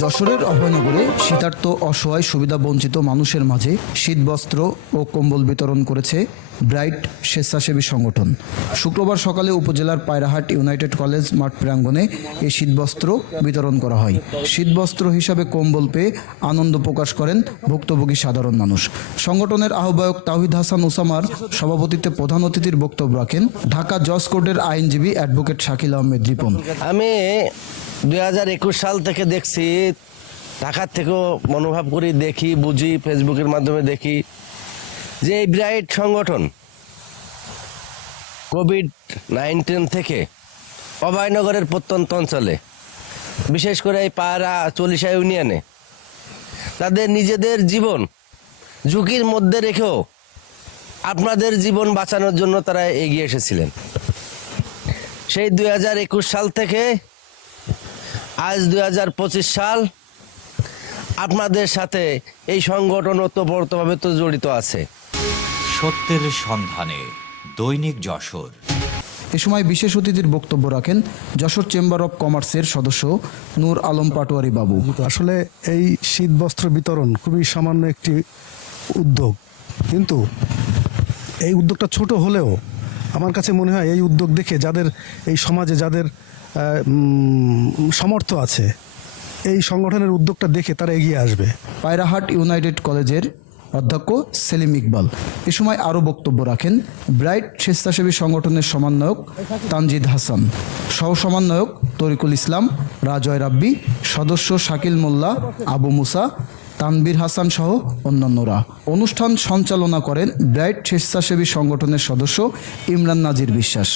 যশোরের অভয়নগরে শীতার্ত অসহায় সুবিধা বঞ্চিত মানুষের মাঝে শীতবস্ত্র ও কম্বল বিতরণ করেছে ব্রাইট স্বেচ্ছাসেবী সংগঠন। শুক্রবার সকালে উপজেলার পায়রাহাট ইউনাইটেড কলেজ মাঠ প্রাঙ্গণে এই শীতবস্ত্র বিতরণ করা হয়। শীতবস্ত্র হিসাবে কম্বল পেয়ে আনন্দ প্রকাশ করেন ভুক্তভোগী সাধারণ মানুষ। সংগঠনের আহ্বায়ক তাহিদ হাসান ওসামার সভাপতিত্বে প্রধান অতিথির বক্তব্য রাখেন ঢাকা জজ কোর্টের আইনজীবী অ্যাডভোকেট শাকিল আহমেদ রিপন। আমি দুই হাজার একুশ সাল থেকে দেখছি, ঢাকার থেকেও মনোভাব করি দেখি, বুঝি, ফেসবুকের মাধ্যমে দেখি যে এই ব্রাইট সংগঠন কোভিড নাইন্টিন থেকে অভয়নগরের প্রত্যন্ত অঞ্চলে, বিশেষ করে এই পায়রা চল্লিশা ইউনিয়নে, তাদের নিজেদের জীবন ঝুঁকির মধ্যে রেখেও আপনাদের জীবন বাঁচানোর জন্য তারা এগিয়ে এসেছিলেন। সেই দুই হাজার একুশ সাল থেকে আজ দুই হাজার পঁচিশ সাল আপনাদের সাথে এই সংগঠন ওতপ্রোতভাবে তো জড়িত আছে। সত্যের সন্ধানে দৈনিক যশোর। এ সময় বিশেষ অতিথির বক্তব্য রাখেন যশোর চেম্বার অব কমার্সের সদস্য নূর আলম পাটোয়ারি বাবু। আসলে এই শীত বস্ত্র বিতরণ খুবই সামান্য একটি উদ্যোগ। কিন্তু এই উদ্যোগটা ছোট হলেও আমার কাছে মনে হয় এই উদ্যোগ দেখে যাদের এই সমাজে যাদের সমর্থ আছে, এই সংগঠনের উদ্যোগটা দেখে তারা এগিয়ে আসবে। পায়রাহাট ইউনাইটেড কলেজের অধ্যক্ষ সেলিম ইকবাল। এ সময় আরও বক্তব্য রাখেন ব্রাইট স্বেচ্ছাসেবী সংগঠনের সমন্বয়ক তানজিদ হাসান সহ সমন্বয়ক তরিকুল ইসলাম, রাজয় রাব্বি, সদস্য শাকিল মোল্লা, আবু মুসা, তানবির হাসান সহ অন্যান্যরা। অনুষ্ঠান সঞ্চালনা করেন ব্রাইট স্বেচ্ছাসেবী সংগঠনের সদস্য ইমরান নাজির বিশ্বাস।